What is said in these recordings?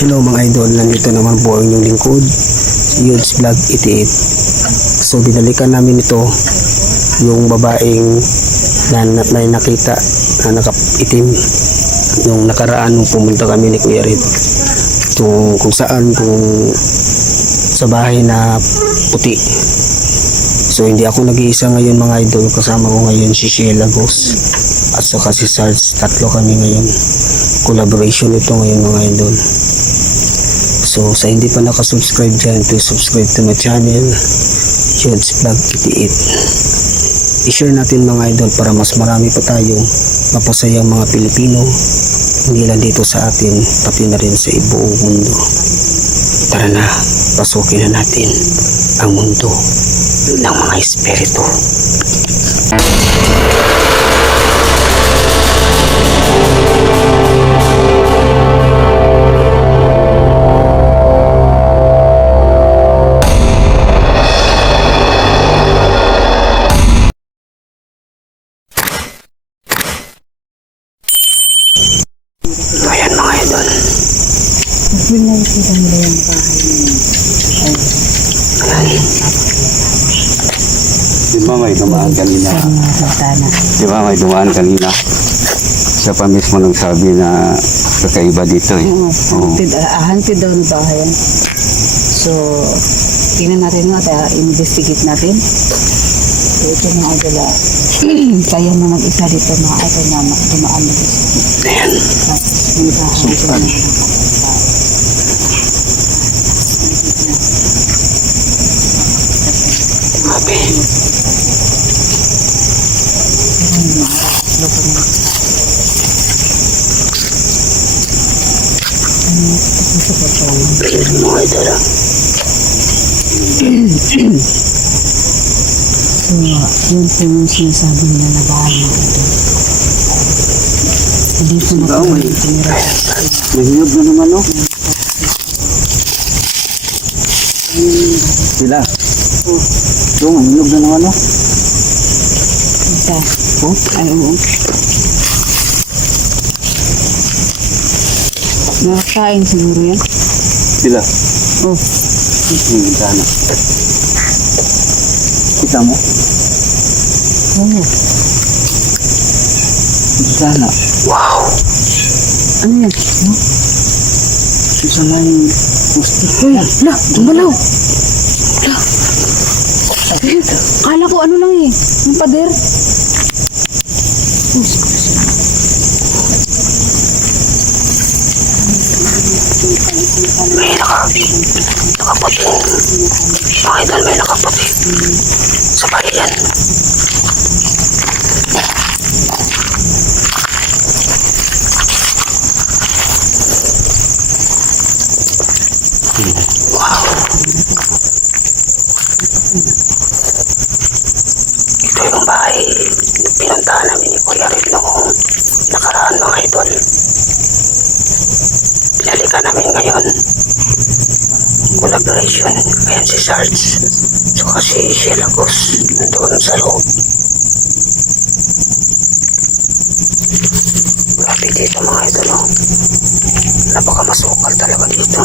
Hello mga idol, nandito naman po ang inyong lingkod, si Yudes Vlog 88. So binalikan namin ito, yung babaeng na nakita na nakaitim yung nakaraan nung pumunta kami ni Kuya Red. Kung saan, sa bahay na puti. So hindi ako nag-iisa ngayon mga idol, kasama ko ngayon si Sheila Ghost at saka si Sarge. Tatlo kami ngayon, collaboration ito ngayon mga idol. So sa hindi pa nakasubscribe dyan, please subscribe to my channel, Yudes Vlog 88. I-share natin mga idol para mas marami pa tayong mapasayang mga Pilipino, hindi lang dito sa atin, pati na rin sa buong mundo. Tara na, pasukin na natin ang mundo ng mga espiritu. Ayan mga idol. Nakita nila yung bahay niya. Di ba may dumaan kanina? Di ba may dumaan kanina? Siya pa mismo nagsabi na kakaiba dito eh. Haunted daw ng bahay yan. So, tingnan natin nga, investigate natin. So, ito mga idol, kaya mo mag-isa dito mga idol na dumaan na dito. Ayan. May bahay dyan. Okay. Mga idol. So, yun po yung sinasabi nila na bahay na ito. Hindi po matulog. Mahiyog na naman no? Sila? Ito, mahiyog na naman no? Isa. Ay, oo. Nakakain siguro yan. Sila? Oh. Yung bintana. Kita mo? Oo. Bintana. Wow. Ano yan? Isa lang yung poster. Uy, la, tumalaw. La. Kala ko ano lang eh. Yung pader. May nakaputi. Mga idol, may nakaputi. Sa bahay yan. Wow. Ito yung bahay pinuntahan namin ni Kuya Red noong nakaraan mga idol. Pinalikan namin ngayon. Collaboration. Ayan si Sarge. So kasi Sheila Ghost nandun sa loob. Grabe dito mga idol. Napakamasukal talaga dito.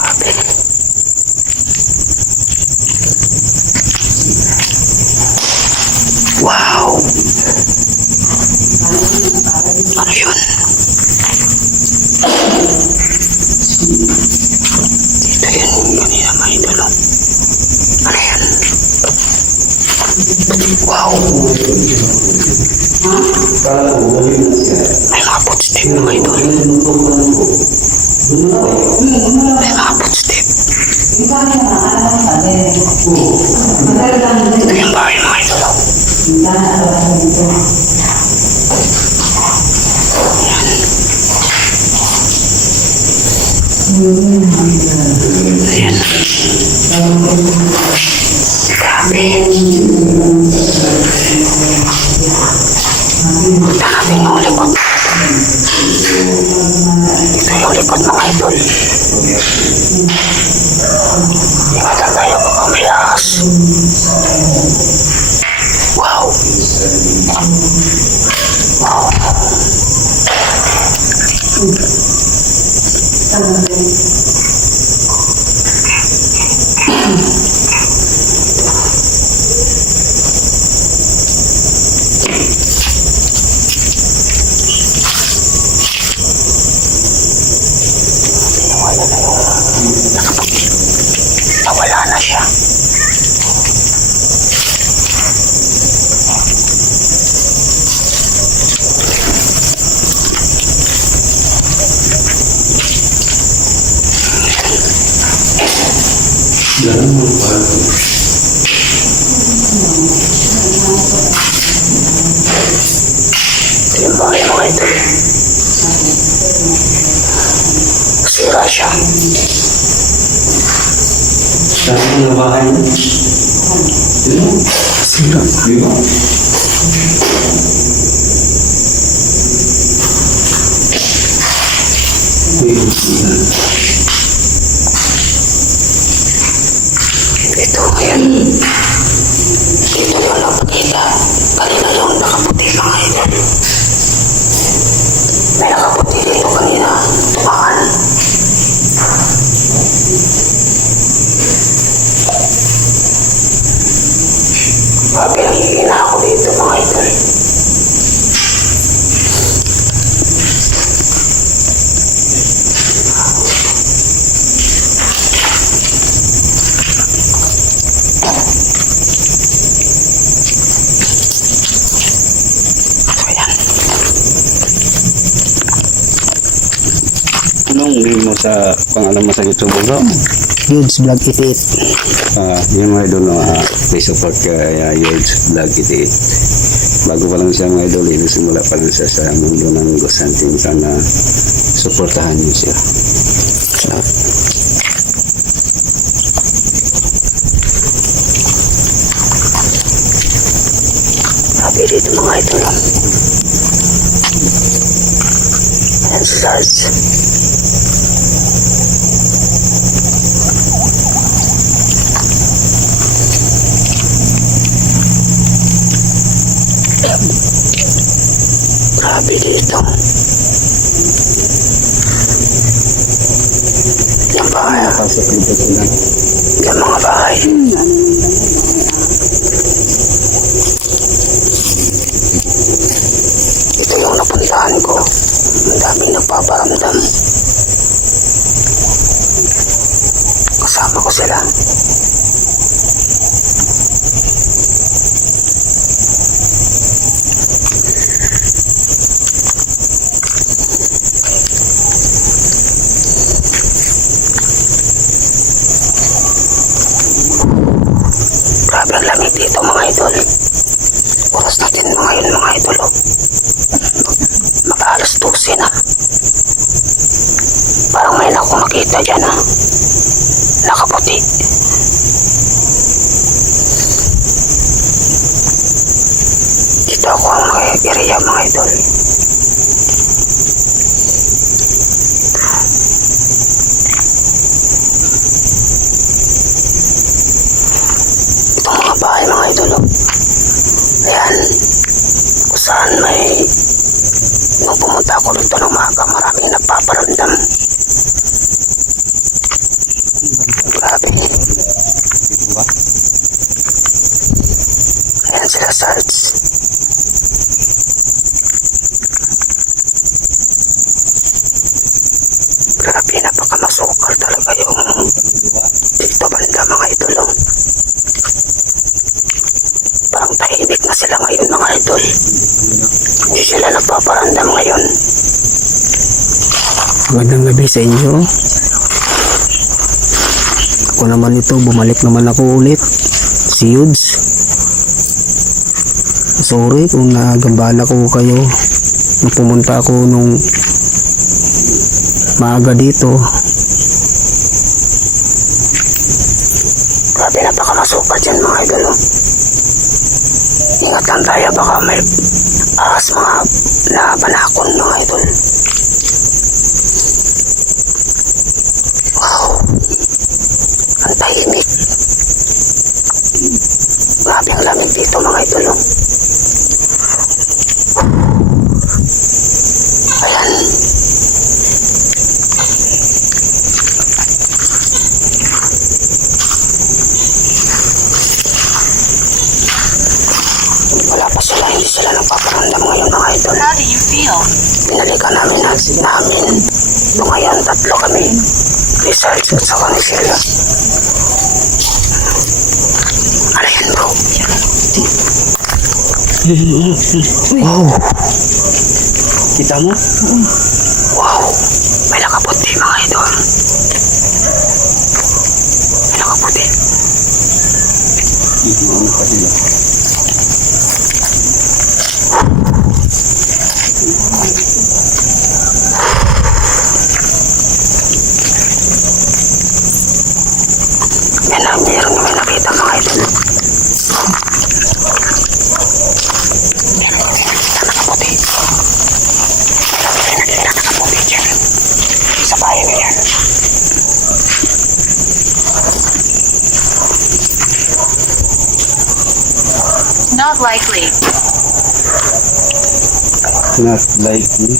Grabe. Wow. Ano yun? Dito yun yung kanina mga idol. Ano yan? Wow. May mga footstep mga idol. May mga footstep. Ito yung bahay mga idol. Ayan. Grabe. Punta natin yung likod. Ito yung likod mga idol. Ingatan tayo baka may ahas. Wow. Wow. Nawala na siya. Ito yung bahay mga ito. Sira siya. Saan yung bahay? Sira. Ito, ayan. Dito yung nakapakita. Kanina yung nakaputi mga idol. May nakaputi dito kanina. Tumakan. Grabe, nangihina ako dito mga idol. Anong name mo sa pangalan mo sa YouTube bro? Yudes Vlog 88. Yun mga idol, may support kay Yudes Vlog 88. Bago pa lang siya mga idol, simula pa lang siya sa mundo ng ghost hunting. Sana supportahan niyo siya. Grabe dito mga idol. Ayan si Sarge. Grabe dito. Yan bahay. Yan mga bahay. Ito yung napuntahan ko. Ang daming nagpaparamdam. Kasama ko sila. Grabe ang lamig dito mga idol. Oras natin mga yun mga idol. Mag-alas 12 na. Parang may akong makita dyan ha. Nakaputi. Dito ako ang area mga idol. Itong mga bahay mga idol. Ayan. Kung saan may nung pumunta ako dito ng umaga, maraming nagpaparamdam. Grabe. Ayan sila Sarge. Grabe, napakamasukal talaga yung dito banda mga idol. Parang tahimik na sila ngayon mga idol. Hindi sila nagpaparamdam ngayon. Magandang gabi sa inyo. Ako naman ito, bumalik naman ako ulit. Si Yudes. Sorry kung nagambala ko kayo. Nung pumunta ako nung maaga dito. Grabe, napakamasukal dyan mga idol. Ingat lang tayo, baka may ahas mga nabanakon mga idol. Wow, ang tahimik. Grabe ang lamig dito mga idol. Ayan. Wala pa sila, hindi sila nagpaparamdam ngayon mga idol. How do you feel? Pinalikan namin ito ngayon, 3 kami. Research at saka ni Sheila. Ano yan bro? Wow! Kita mo? Wow! May nakaputi mga idol. May nakaputi. Ano pa sila? Yan lang, meron na may nakita mga idol. Nakaputi. May nakaputi dyan. Sa bayan na yan. Not likely. Not likely.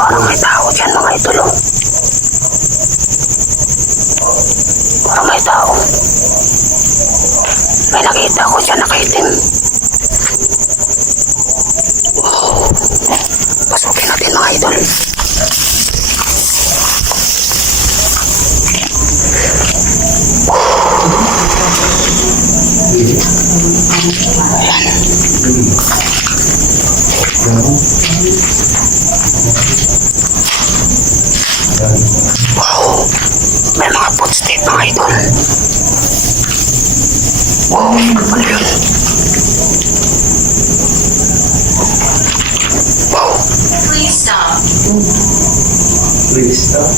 Parang may tao dyan mga idol. Oh. Parang may tao. May nakita ko dyan nakaitim. Wow. Pasukin natin mga idol. Wow. May mga footstep mga idol. Wow. Ano yun? Wow. Please stop. Please stop.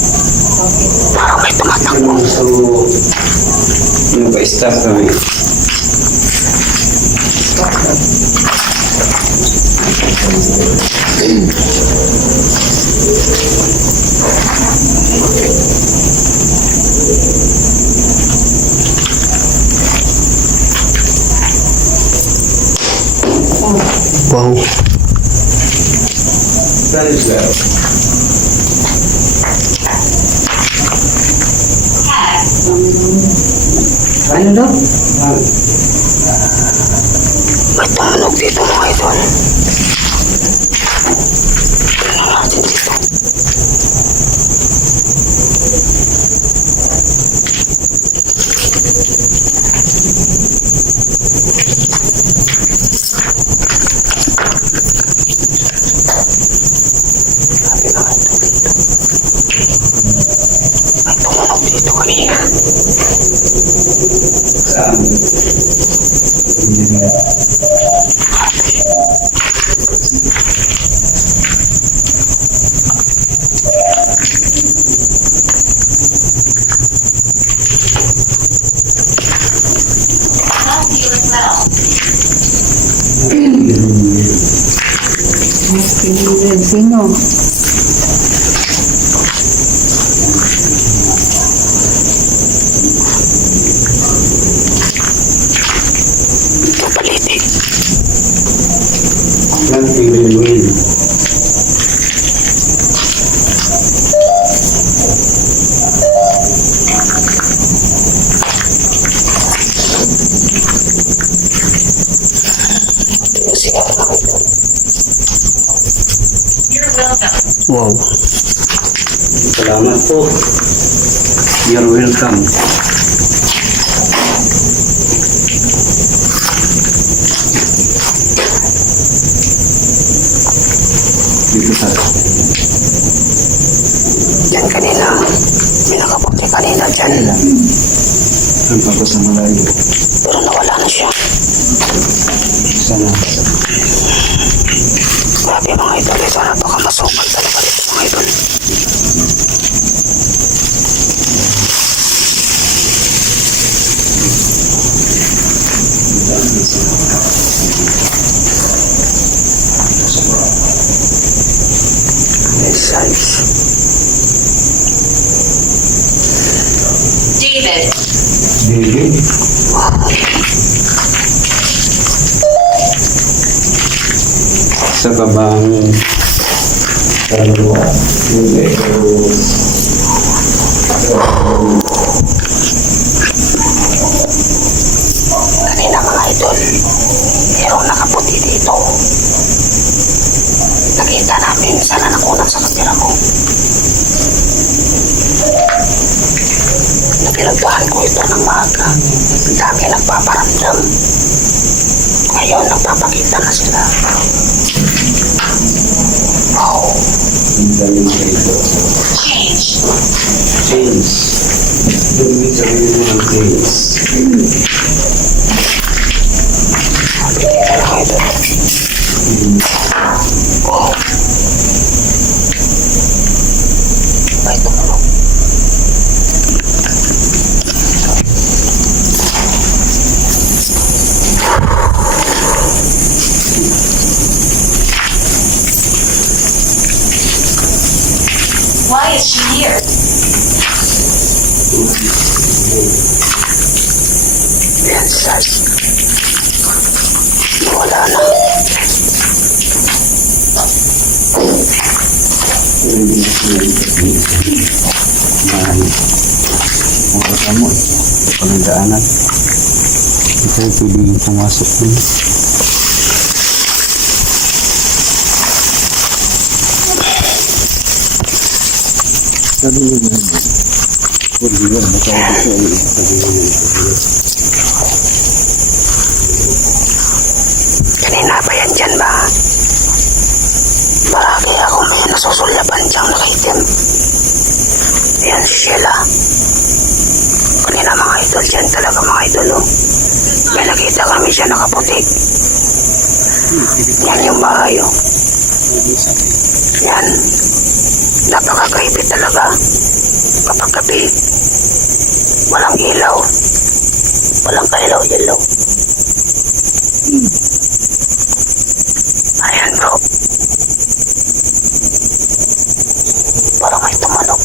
Parang may tumatakbo. So, yung pa-stop kami. Wow. That is that. Ano daw? May tumunog dito mga idol. Tingnan natin dito. Sabi na ito dito. May tumunog dito kanina. Saan? Not feeling well. Sino? Ito paliti. Not feeling well. Ito sila mga idol. You're welcome. Wow. Salamat po. You're welcome. Dito sa Yan kanina. May nakaputi kanina dyan. ang pagko sa malayo. Pero nawala na siya. Sana. Grabe mga idol. Ito napakamasukal talaga dito mga idol. May size. David. David. Sa babang kaluluwa. Kanina mga idol, merong nakaputi dito. Nakita namin, sana nakunan sa kamera ko. Napilagdahan ko ito ng maaga. Ang dami nagpaparamdam. Ngayon, nagpapakita na sila. Wow. Change. Change. Ibig sabihin mo ng change. Ito na kayo doon. Wow. Ay, tumulong. Why is she here? Yan, sas. Wala na. Mga mo, pagdaanan. Ito ay pwede pumasok din. Sabi niyo ba? Pwede yun, baka ito ay Kanina ba yan dyan ba? Marami akong may nasusulaban diyang nakaitim. Ayan si Sheila. Kanina mga idol dyan talaga mga idol. Oh. May nakita kami siya nakaputik. Yan yung bahay. Oh. Yan. Napaka-creepy talaga. Kapag gabi, walang ilaw. Walang kailaw-ilaw. Ayan bro. Parang may tumanok.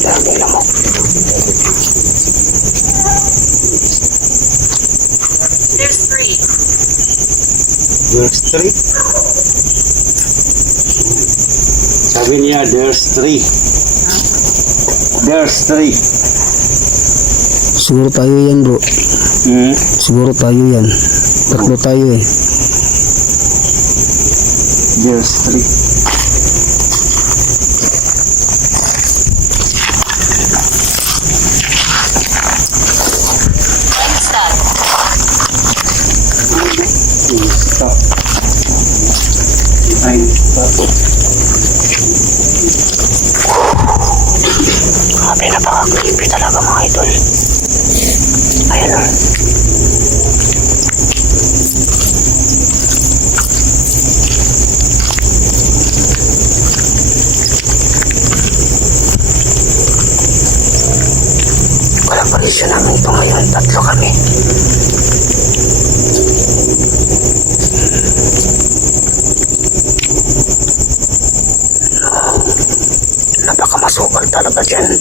Ang lamok. There's 3. There's 3. Sabi niya, there's 3. There's 3. Siguro tayo yan bro. Siguro tayo yan. Tatlo tayo eh. There's 3. Unstuck. Stop. Ay, stop. Grabe, napaka-creepy talaga mga idol. Ayan o. Walang palisyon namin ito ngayon. Tatlo kami. Napakamasukal talaga dyan.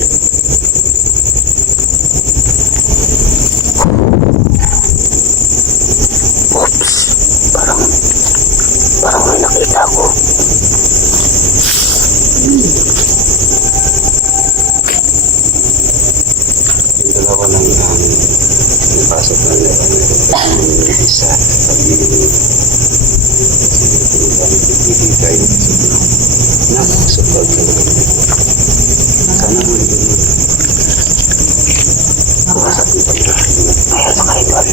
Oops. Parang may nakita ko. Yung dalawa lang ang napasok na nila ng isa. Sabi niyo, hindi kayo napasok talaga. Sana mo yun. Pumasok yung pagkakas. Ayan mga idol.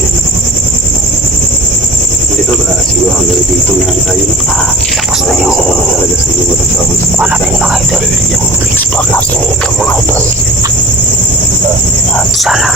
Dito ba? Siguro hanggang dito na tayo. Tapos na yung Talaga siguro ang tawag. hanapin mga idol. Yung explore natin ito mga idol. At sana